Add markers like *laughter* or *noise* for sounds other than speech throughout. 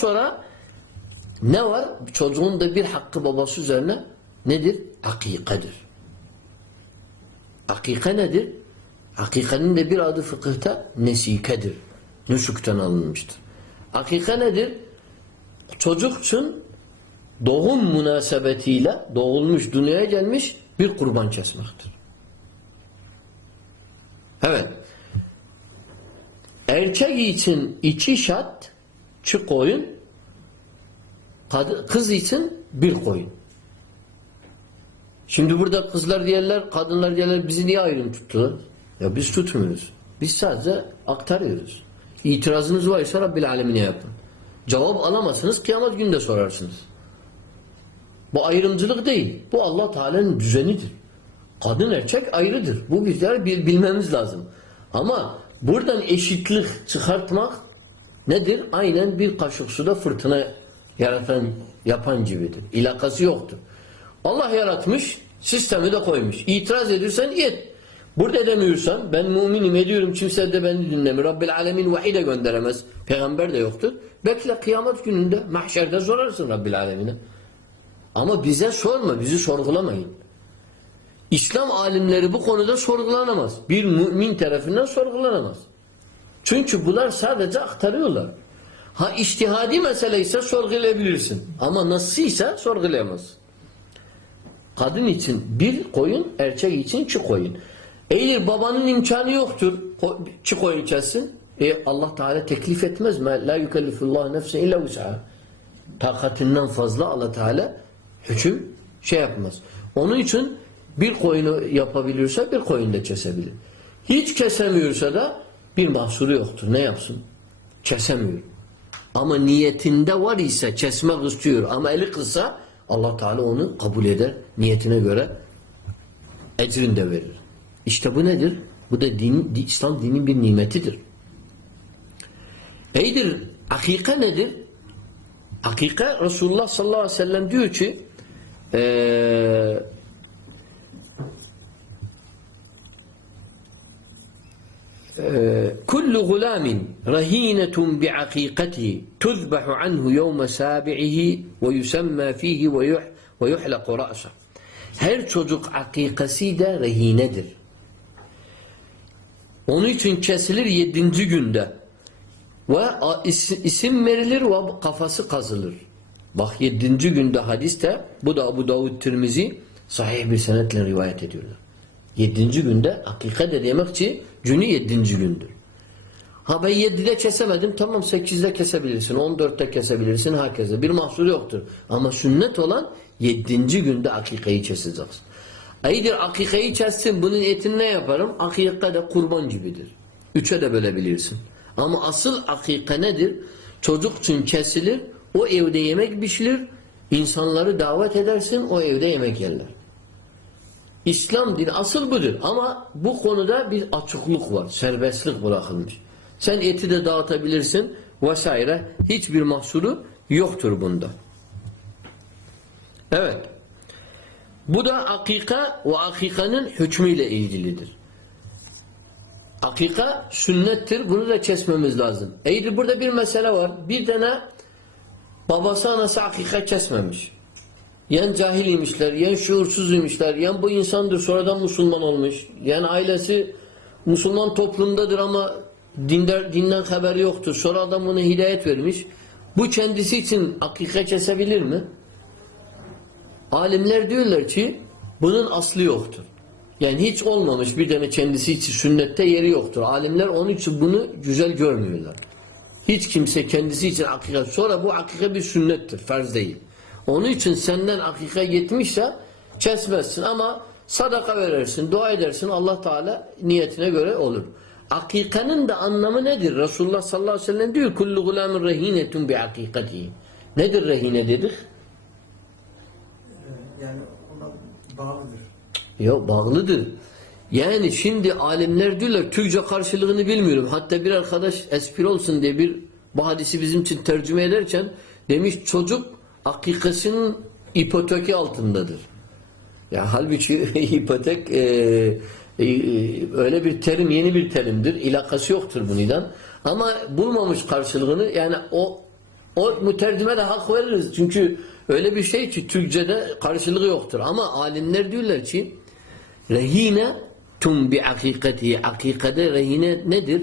sonra ne var? Çocuğun da bir hakkı babası üzerine nedir? Akikadır. Akika nedir? Akikanin de bir adı fıkıhta nesikedir. Nüsükten alınmıştır. Akika nedir? Çocuk için doğum münasebetiyle doğulmuş, dünyaya gelmiş bir kurban kesmektir. Evet. Erkek için iki şat, çi koyun, kız için bir koyun. Şimdi burada kızlar diyorlar, kadınlar diyorlar bizi niye ayrım tuttular? Ya biz tutmuyoruz. Biz sadece aktarıyoruz. İtirazınız varsa Rabbil Alemine yapın. Cevap alamazsınız, kıyamet günde sorarsınız. Bu ayrımcılık değil. Bu Allah Teala'nın düzenidir. Kadın erkek ayrıdır. Bu bizler bil- bilmemiz lazım. Ama buradan eşitlik çıkartmak nedir? Aynen bir kaşık suda fırtına yaratan, yapan gibidir. İlakası yoktur. Allah yaratmış, sistemi de koymuş. İtiraz ediyorsan et. Burada edemiyorsan, ben müminim ediyorum, kimse de beni dinlemiyor. Rabbil alemin vahiy de gönderemez. Peygamber de yoktur. Bekle kıyamet gününde, mahşerde sorarsın Rabbil alemine. Ama bize sorma, bizi sorgulamayın. İslam alimleri bu konuda sorgulanamaz. Bir mümin tarafından sorgulanamaz. Çünkü bunlar sadece aktarıyorlar. Ha iştihadi mesele ise sorgulayabilirsin. Ama nasılsa sorgulayamaz. Kadın için bir koyun, erkek için iki koyun. Eğer babanın imkanı yoktur, iki koyun kessin. E Allah Teala teklif etmez mi? La yukellifullahu nefsen illa vus'aha. Takatinden fazla Allah Teala hüküm şey yapmaz. Onun için bir koyunu yapabiliyorsa bir koyun da kesebilir. Hiç kesemiyorsa da bir mahsuru yoktur. Ne yapsın? Kesemiyor. Ama niyetinde var ise kesmek istiyor ama eli kısa Allah Teala onu kabul eder. Niyetine göre ecrini de verir. İşte bu nedir? Bu da din, di- İslam dinin bir nimetidir. Eydir, akika nedir? Akika Resulullah sallallahu aleyhi ve sellem diyor ki eee كل غلام رهينة بعقيقته تذبح عنه يوم سابعه ويسمى فيه ويح ويحلق رأسه her çocuk akikası da rehinedir. Onun için kesilir yedinci günde. Ve a- is- isim verilir ve kafası kazılır. Bak yedinci günde hadiste bu da Abu Davud Tirmizi sahih bir senetle rivayet ediyorlar. Yedinci günde hakika de demek ki günü yedinci gündür. Ha ben yedide kesemedim tamam sekizde kesebilirsin, on dörtte kesebilirsin herkese. Bir mahsur yoktur. Ama sünnet olan yedinci günde akikayı keseceksin. Eydir akikayı kessin bunun etini ne yaparım? Akika da kurban gibidir. Üçe de bölebilirsin. Ama asıl akika nedir? Çocuk için kesilir, o evde yemek pişirir, insanları davet edersin, o evde yemek yerler. İslam dini asıl budur ama bu konuda bir açıklık var. Serbestlik bırakılmış. Sen eti de dağıtabilirsin vesaire. Hiçbir mahsuru yoktur bunda. Evet. Bu da akika ve akikanın hükmüyle ilgilidir. Akika sünnettir. Bunu da kesmemiz lazım. Eğer burada bir mesele var. Bir tane babası anası akika kesmemiş. Yen cahil imişler, yen şuursuz imişler, yen bu insandır sonradan Müslüman olmuş. Yani ailesi Müslüman toplumdadır ama dinden, dinden haberi yoktur. Sonra adam ona hidayet vermiş. Bu kendisi için akika kesebilir mi? Alimler diyorlar ki bunun aslı yoktur. Yani hiç olmamış bir tane kendisi için sünnette yeri yoktur. Alimler onun için bunu güzel görmüyorlar. Hiç kimse kendisi için akika sonra bu akika bir sünnettir, farz değil. Onun için senden akika yetmişse kesmezsin ama sadaka verirsin, dua edersin Allah Teala niyetine göre olur. Akikanın da anlamı nedir? Resulullah sallallahu aleyhi ve sellem diyor kullu gulamin rehinetun bi akikatihi. Nedir rehine dedik? Yani ona bağlıdır. Ya bağlıdır. Yani şimdi alimler diyorlar Türkçe karşılığını bilmiyorum. Hatta bir arkadaş espri olsun diye bir bu hadisi bizim için tercüme ederken demiş çocuk akikasının ipoteki altındadır. Ya halbuki *laughs* ipotek e, e, öyle bir terim yeni bir terimdir. İlakası yoktur bundan. Ama bulmamış karşılığını yani o O mütercime de hak veririz. Çünkü öyle bir şey ki Türkçe'de karşılığı yoktur. Ama alimler diyorlar ki rehine tüm bi hakikati hakikade rehine nedir?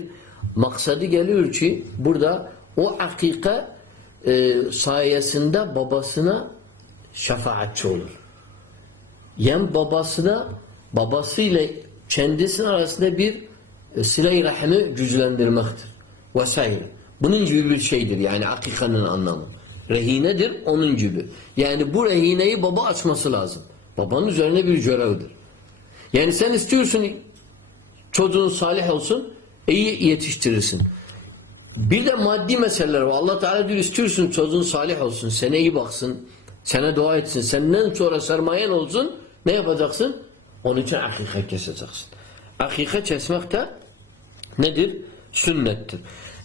Maksadı geliyor ki burada o hakika e, sayesinde babasına şefaatçi olur. Yem babasına babasıyla kendisinin arasında bir e, sıla-i rahmi güçlendirmektir. Vesaire. Bunun gibi bir şeydir yani hakikanın anlamı. Rehinedir onun gibi. Yani bu rehineyi baba açması lazım. Babanın üzerine bir görevdir. Yani sen istiyorsun çocuğun salih olsun, iyi yetiştirirsin. Bir de maddi meseleler var. Allah Teala diyor istiyorsun çocuğun salih olsun, sana iyi baksın, sana dua etsin, senden sonra sermayen olsun. Ne yapacaksın? Onun için akika keseceksin. Akika kesmek de nedir? Sünnettir.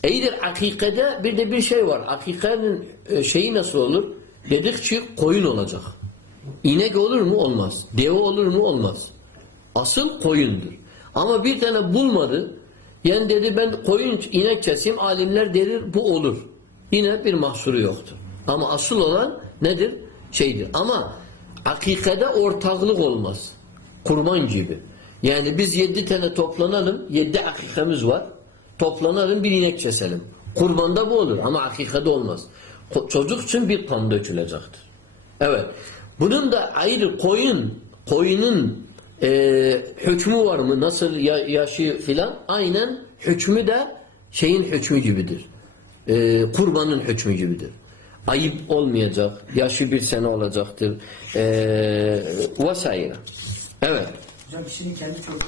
İyidir akikede bir de bir şey var. Akikanin e, şeyi nasıl olur? Dedik ki koyun olacak. İnek olur mu? Olmaz. Deve olur mu? Olmaz. Asıl koyundur. Ama bir tane bulmadı. Yani dedi ben koyun inek keseyim alimler derir bu olur. Yine bir mahsuru yoktur. Ama asıl olan nedir? Şeydir. Ama akikade ortaklık olmaz. Kurban gibi. Yani biz yedi tane toplanalım. Yedi akikamiz var. Toplanalım bir inek keselim. Kurbanda bu olur ama akikade olmaz. Çocuk için bir kan dökülecektir. Evet. Bunun da ayrı koyun, koyunun e, hükmü var mı? Nasıl ya, yaşı filan? Aynen hükmü de şeyin hükmü gibidir. E, kurbanın hükmü gibidir. Ayıp olmayacak. Yaşı bir sene olacaktır. E, vesaire. Evet. Hocam kişinin kendi çocuğu